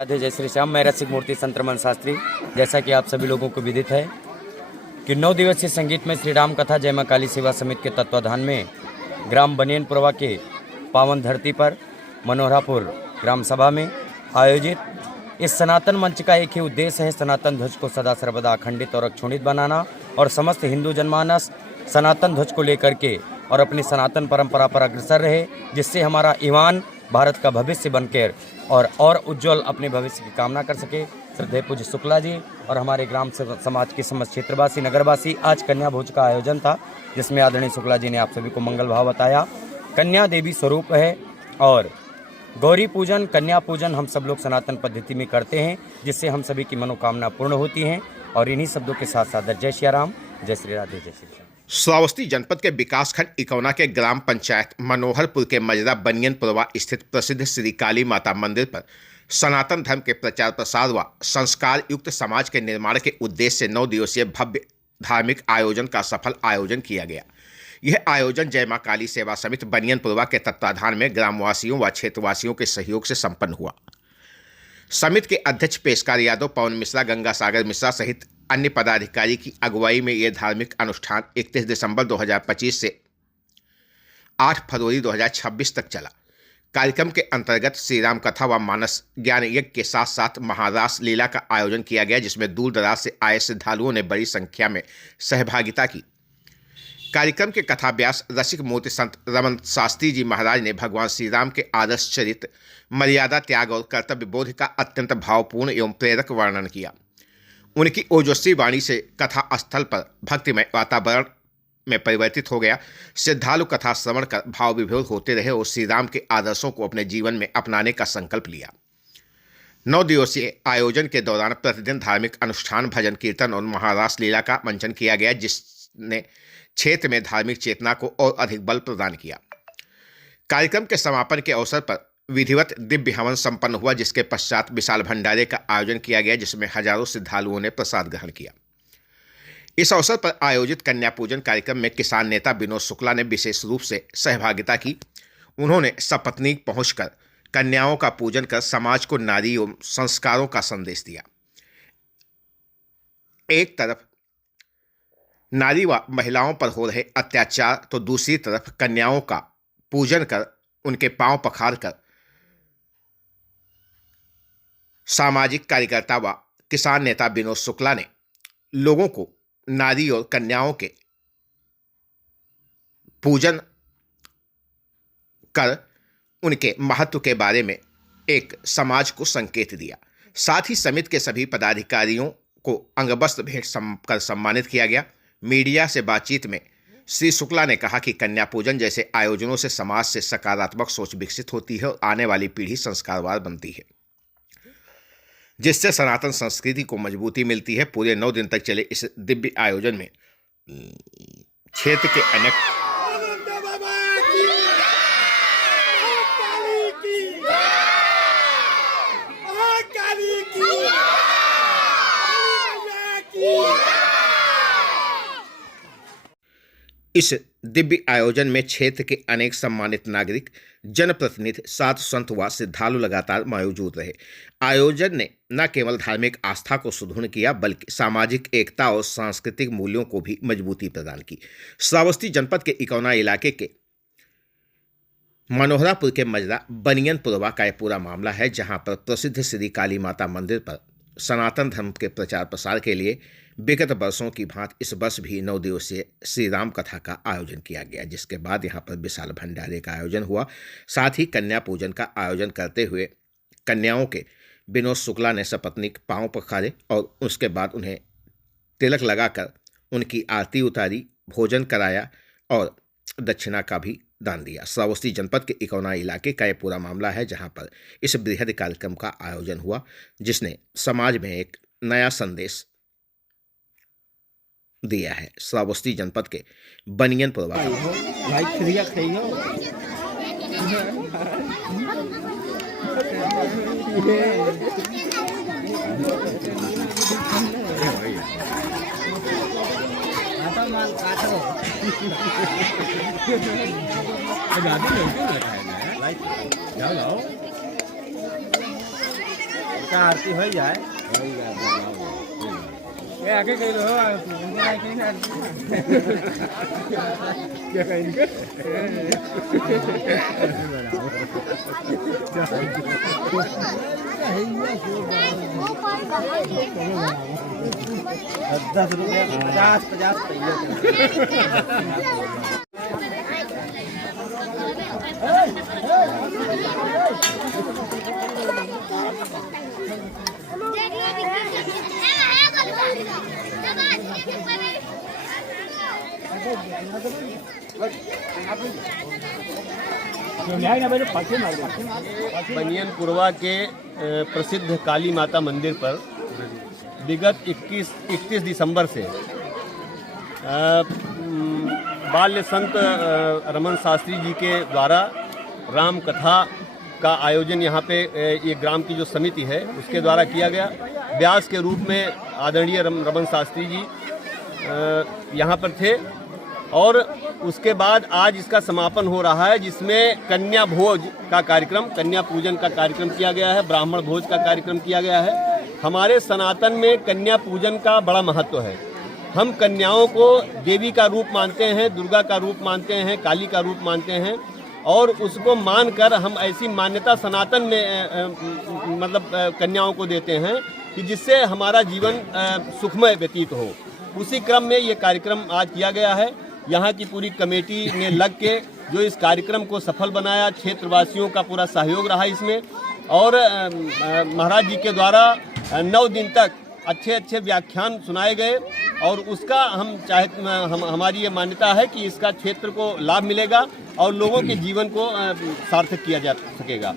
राधे जय श्री श्याम। मैं रसिक मूर्ति संतरमन शास्त्री। जैसा कि आप सभी लोगों को विदित है कि 9 दिवसीय संगीत में श्री राम कथा जय मां काली सेवा समिति के तत्वाधान में ग्राम बनियनपुरवा के पावन धरती पर मनोहरापुर ग्राम सभा में आयोजित इस सनातन मंच का एक ही उद्देश्य है, सनातन ध्वज को सदा सर्वदा अखंडित और अक्षुण्णित बनाना और समस्त हिंदू जनमानस सनातन ध्वज को लेकर के और अपनी सनातन परंपरा पर अग्रसर रहे, जिससे हमारा ईमान भारत का भविष्य बनकर और उज्जवल अपने भविष्य की कामना कर सके। श्रद्धेय पूज्य शुक्ला जी और हमारे ग्राम समाज के समस्त क्षेत्रवासी नगरवासी, आज कन्या भोज का आयोजन था जिसमें आदरणीय शुक्ला जी ने आप सभी को मंगल भाव बताया। कन्या देवी स्वरूप है और गौरी पूजन कन्या पूजन हम सब लोग सनातन पद्धति में करते हैं, जिससे हम सभी की मनोकामना पूर्ण होती हैं। और इन्हीं शब्दों के साथ साथ जय श्री राम, जय श्री राधे, जय श्री श्याम। श्रावस्ती जनपद के विकासखंड इकौना के ग्राम पंचायत मनोहरपुर के मजरा बनियनपुरवा स्थित प्रसिद्ध श्री काली माता मंदिर पर सनातन धर्म के प्रचार प्रसार व संस्कार युक्त समाज के निर्माण के उद्देश्य से 9 दिवसीय भव्य धार्मिक आयोजन का सफल आयोजन किया गया। यह आयोजन जय मां काली सेवा समिति बनियनपुरवा के तत्वाधान में ग्रामवासियों व क्षेत्रवासियों के सहयोग से संपन्न हुआ। समिति के अध्यक्ष पेशकार यादव, पवन मिश्रा, गंगा सागर मिश्रा सहित अन्य पदाधिकारी की अगुवाई में यह धार्मिक अनुष्ठान 31 दिसंबर 2025 से 8 फरवरी 2026 तक चला। कार्यक्रम के अंतर्गत श्री राम कथा व मानस ज्ञान यज्ञ के साथ साथ महारास लीला का आयोजन किया गया, जिसमें दूर दराज से आए श्रद्धालुओं ने बड़ी संख्या में सहभागिता की। कार्यक्रम के कथाव्यास रसिक मूर्ति संत रमन शास्त्री जी महाराज ने भगवान श्री राम के आदर्श चरित्र, मर्यादा, त्याग और कर्तव्य बोध का अत्यंत भावपूर्ण एवं प्रेरक वर्णन किया। उनकी ओजस्वी वाणी से कथा स्थल पर भक्तिमय वातावरण में परिवर्तित हो गया। श्रद्धालु कथा श्रवण कर भाव विभोर होते रहे और श्री राम के आदर्शों को अपने जीवन में अपनाने का संकल्प लिया। 9 दिवसीय आयोजन के दौरान प्रतिदिन धार्मिक अनुष्ठान, भजन कीर्तन और महारास लीला का मंचन किया गया, जिसने क्षेत्र में धार्मिक चेतना को और अधिक बल प्रदान किया। कार्यक्रम के समापन के अवसर पर विधिवत दिव्य हवन संपन्न हुआ, जिसके पश्चात विशाल भंडारे का आयोजन किया गया, जिसमें हजारों श्रद्धालुओं ने प्रसाद ग्रहण किया। इस अवसर पर आयोजित कन्या पूजन कार्यक्रम में किसान नेता विनोद शुक्ला ने विशेष रूप से सहभागिता की। उन्होंने सपत्नीक पहुंचकर कन्याओं का पूजन कर समाज को नारी एवं संस्कारों का संदेश दिया। एक तरफ नारी व महिलाओं पर हो रहे अत्याचार तो दूसरी तरफ कन्याओं का पूजन कर उनके पांव पखार कर सामाजिक कार्यकर्ता व किसान नेता विनोद शुक्ला ने लोगों को नारी और कन्याओं के पूजन कर उनके महत्व के बारे में एक समाज को संकेत दिया। साथ ही समिति के सभी पदाधिकारियों को अंगवस्त्र भेंट कर सम्मानित किया गया। मीडिया से बातचीत में श्री शुक्ला ने कहा कि कन्या पूजन जैसे आयोजनों से समाज से सकारात्मक सोच विकसित होती है और आने वाली पीढ़ी संस्कारवान बनती है, जिससे सनातन संस्कृति को मजबूती मिलती है। पूरे 9 दिन तक चले इस दिव्य आयोजन में क्षेत्र के अनेक इस दिव्य आयोजन में क्षेत्र के अनेक सम्मानित नागरिक, जनप्रतिनिधि, साधु संत व श्रद्धालु लगातार मौजूद रहे। आयोजन ने न केवल धार्मिक आस्था को सुदृढ़ किया बल्कि सामाजिक एकता और सांस्कृतिक मूल्यों को भी मजबूती प्रदान की। श्रावस्ती जनपद के इकौना इलाके के मनोहरापुर के मजरा बनियनपुरवा का यह पूरा मामला है, जहां पर प्रसिद्ध श्री काली माता मंदिर पर सनातन धर्म के प्रचार प्रसार के लिए विगत वर्षों की भांति इस वर्ष भी 9 दिवसीय श्री राम कथा का आयोजन किया गया, जिसके बाद यहां पर विशाल भंडारे का आयोजन हुआ। साथ ही कन्या पूजन का आयोजन करते हुए कन्याओं के विनोद शुक्ला ने सपत्नीक पांव पखारे और उसके बाद उन्हें तिलक लगाकर उनकी आरती उतारी, भोजन कराया और दक्षिणा का भी दान दिया। श्रावस्ती जनपद के इकौना इलाके का यह पूरा मामला है, जहां पर इस बृहद कार्यक्रम का आयोजन हुआ, जिसने समाज में एक नया संदेश दिया है। श्रावस्ती जनपद के बनियनपुरवा का आरती हो जाए ये आगे कहीं रहो क्या कहेंगे ₹10 50 बनियनपुरवा के प्रसिद्ध काली माता मंदिर पर विगत 31 दिसंबर से बाल्य संत रमन शास्त्री जी के द्वारा राम कथा का आयोजन यहाँ पे ये ग्राम की जो समिति है उसके द्वारा किया गया। व्यास के रूप में आदरणीय रमन शास्त्री जी यहाँ पर थे और उसके बाद आज इसका समापन हो रहा है, जिसमें कन्या भोज का कार्यक्रम, कन्या पूजन का कार्यक्रम किया गया है, ब्राह्मण भोज का कार्यक्रम किया गया है। हमारे सनातन में कन्या पूजन का बड़ा महत्व है। हम कन्याओं को देवी का रूप मानते हैं, दुर्गा का रूप मानते हैं, काली का रूप मानते हैं और उसको मानकर हम ऐसी मान्यता सनातन में मतलब कन्याओं को देते हैं कि जिससे हमारा जीवन सुखमय व्यतीत हो। उसी क्रम में ये कार्यक्रम आज किया गया है। यहाँ की पूरी कमेटी ने लग के जो इस कार्यक्रम को सफल बनाया, क्षेत्रवासियों का पूरा सहयोग रहा इसमें और महाराज जी के द्वारा 9 दिन तक अच्छे व्याख्यान सुनाए गए और उसका हमारी ये मान्यता है कि इसका क्षेत्र को लाभ मिलेगा और लोगों के जीवन को सार्थक किया जा सकेगा।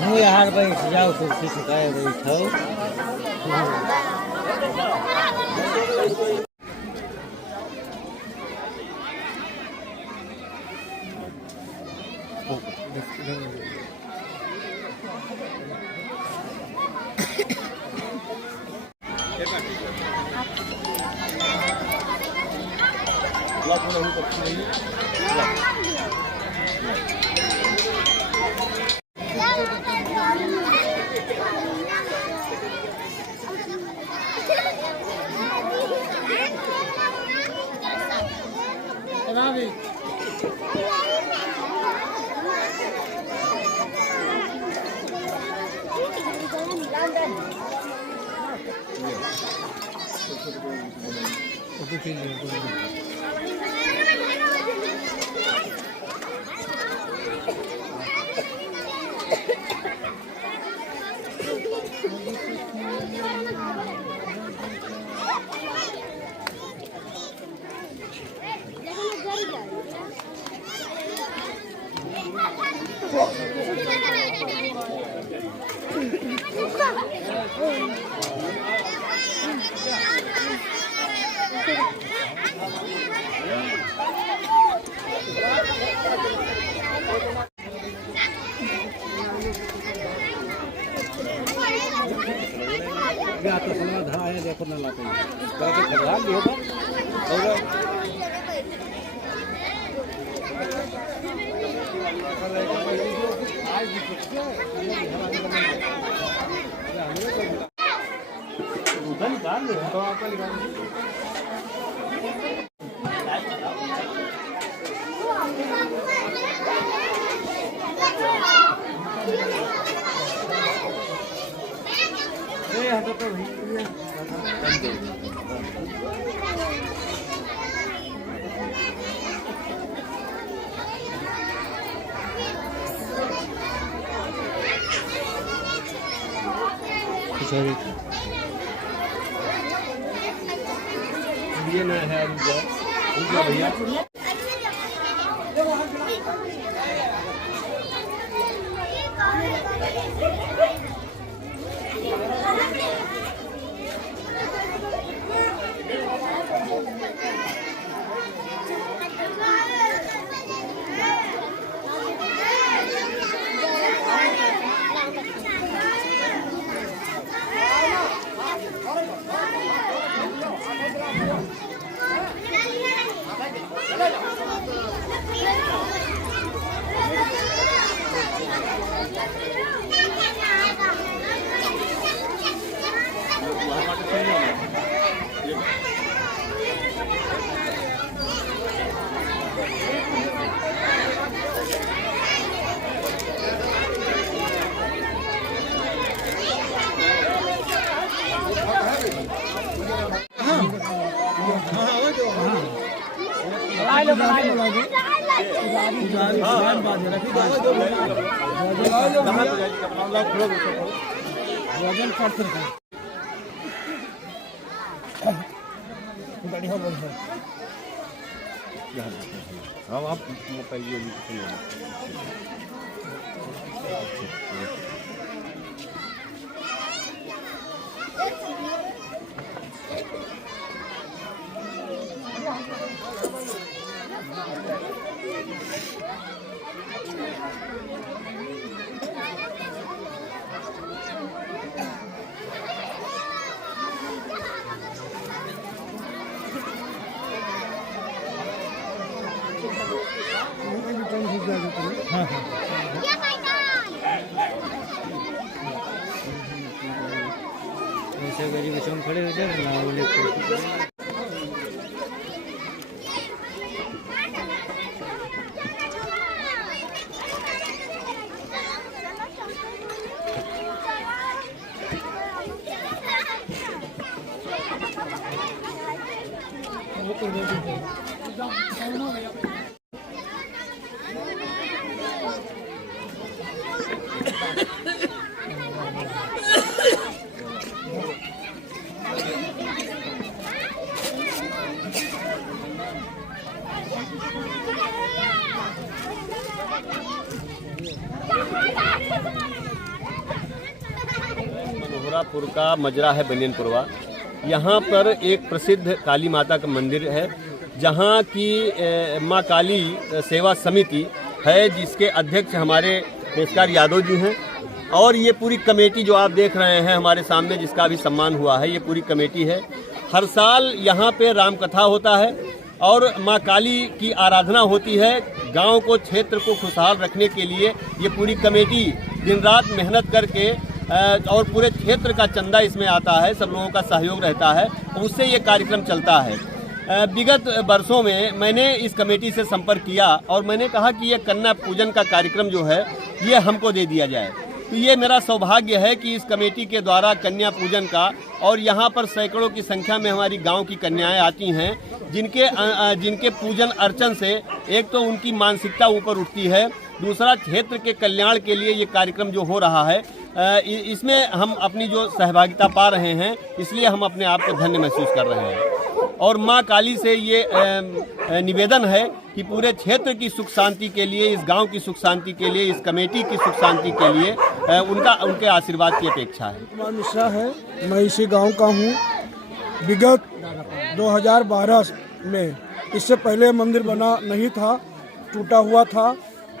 હું યાર ભાઈ જાઉં છું શીખાય ભાઈ થઉં आता समझ धरा है देखो ना लाते हैं खबरा लियो और ये ना है भैया आप मोबाइल ऐसे गरीब बच्चों खड़े हो जाए ना बोले मनोहरापुर का मजरा है बनियनपुरवा। यहाँ पर एक प्रसिद्ध काली माता का मंदिर है, जहाँ की माँ काली सेवा समिति है, जिसके अध्यक्ष हमारे पेशकार यादव जी हैं। और ये पूरी कमेटी जो आप देख रहे हैं हमारे सामने, जिसका भी सम्मान हुआ है, ये पूरी कमेटी है। हर साल यहाँ पे रामकथा होता है और माँ काली की आराधना होती है। गांव को, क्षेत्र को खुशहाल रखने के लिए ये पूरी कमेटी दिन रात मेहनत करके और पूरे क्षेत्र का चंदा इसमें आता है, सब लोगों का सहयोग रहता है, उससे ये कार्यक्रम चलता है। विगत वर्षों में मैंने इस कमेटी से संपर्क किया और मैंने कहा कि ये कन्या पूजन का कार्यक्रम जो है ये हमको दे दिया जाए। तो ये मेरा सौभाग्य है कि इस कमेटी के द्वारा कन्या पूजन का, और यहाँ पर सैकड़ों की संख्या में हमारी गांव की कन्याएं आती हैं, जिनके पूजन अर्चन से एक तो उनकी मानसिकता ऊपर उठती है, दूसरा क्षेत्र के कल्याण के लिए ये कार्यक्रम जो हो रहा है इसमें हम अपनी जो सहभागिता पा रहे हैं, इसलिए हम अपने आप को धन्य महसूस कर रहे हैं। और माँ काली से ये निवेदन है कि पूरे क्षेत्र की सुख शांति के लिए, इस गांव की सुख शांति के लिए, इस कमेटी की सुख शांति के लिए उनके आशीर्वाद की अपेक्षा है। कुमार मिश्रा है, मैं इसी गांव का हूं। विगत 2012 में, इससे पहले मंदिर बना नहीं था, टूटा हुआ था।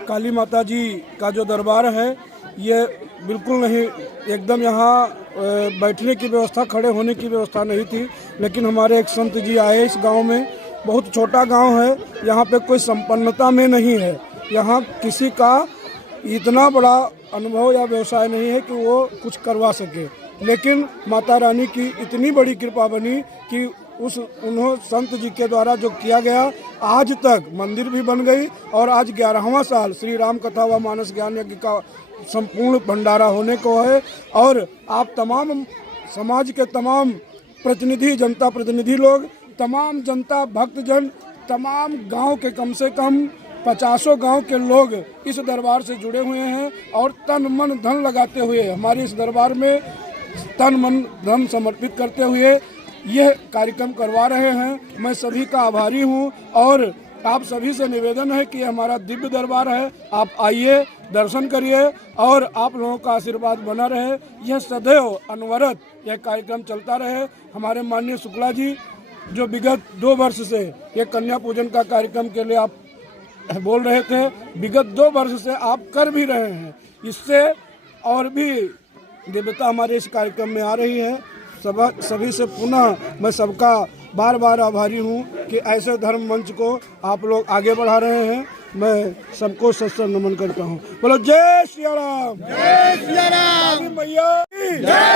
काली माता जी का जो दरबार है ये बिल्कुल नहीं, एकदम यहाँ बैठने की व्यवस्था, खड़े होने की व्यवस्था नहीं थी। लेकिन हमारे एक संत जी आए इस गांव में। बहुत छोटा गांव है, यहाँ पे कोई संपन्नता में नहीं है। यहाँ किसी का इतना बड़ा अनुभव या व्यवसाय नहीं है कि वो कुछ करवा सके, लेकिन माता रानी की इतनी बड़ी कृपा बनी कि उन्होंने संत जी के द्वारा जो किया गया, आज तक मंदिर भी बन गई और आज 11वां साल श्री राम कथा व मानस ज्ञान यज्ञ का संपूर्ण भंडारा होने को है। और आप तमाम समाज के तमाम प्रतिनिधि, जनता प्रतिनिधि लोग, तमाम जनता भक्तजन, तमाम गांव के कम से कम 50 गांव के लोग इस दरबार से जुड़े हुए हैं और तन मन धन लगाते हुए हमारे इस दरबार में तन मन धन समर्पित करते हुए यह कार्यक्रम करवा रहे हैं। मैं सभी का आभारी हूं और आप सभी से निवेदन है कि हमारा दिव्य दरबार है, आप आइए, दर्शन करिए और आप लोगों का आशीर्वाद बना रहे। यह सदैव अनवरत यह कार्यक्रम चलता रहे। हमारे माननीय शुक्ला जी जो विगत 2 वर्ष से ये कन्या पूजन का कार्यक्रम के लिए आप बोल रहे थे, विगत 2 वर्ष से आप कर भी रहे हैं। इससे और भी दिव्यता हमारे इस कार्यक्रम में आ रही है। सभी से पुनः मैं सबका बार बार आभारी हूँ कि ऐसे धर्म मंच को आप लोग आगे बढ़ा रहे हैं। मैं सबको सत्संग नमन करता हूँ। बोलो जय सिया राम, जय सिया राम, मैया की जय।